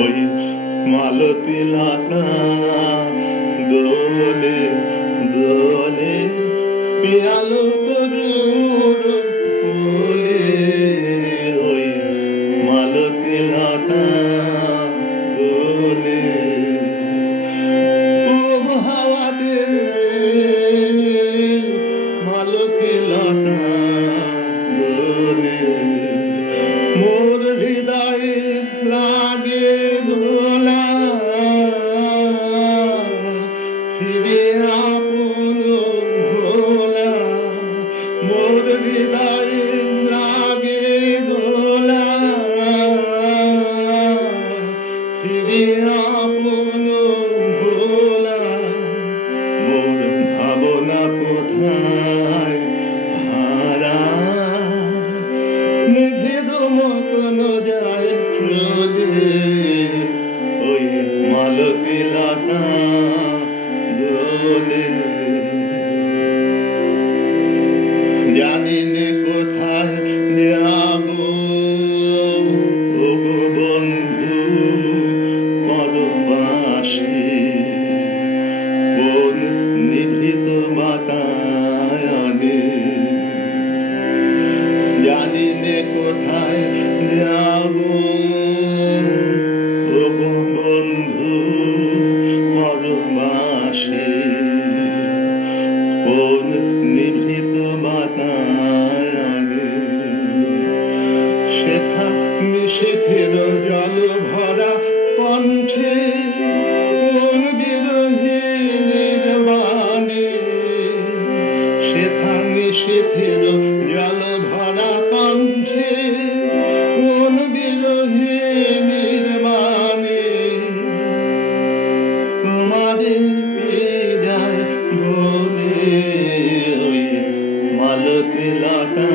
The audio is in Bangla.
ওই মালতী লতা দোলে দোলে পিয়ালো তরুর ফুলে, ওই মালতী লতা দোলে হাওয়াতে মালতী লতা দোলে, মোর হৃদয়ে লাগে দোলা ফিরে আপন ভোলা, মোর হৃদয়ে লাগে দোলা ফিরে আপন ভোলা, মোর ভাবনা কোথায় হারা মেঘের মতন যায় চলে, ওই মালতী লতা দোলে। জানি নে কোথায় যাব ওগো বন্ধু পরবাসী, কোন নিভৃত বাতায়নে, জানি নে কোথায় যাব ওগো বন্ধু পরবাসী, কোন নিভৃত বাতায়নে, সেথা নিশীথের জল ভরা কণ্ঠে কোন বিরহিণীর বাণী, সেথা নিশীথের জল ভরা কণ্ঠে কোন বিরহিণীর বাণী, তোমারে পেয়ে যায় বলে, ওই মালতী লতা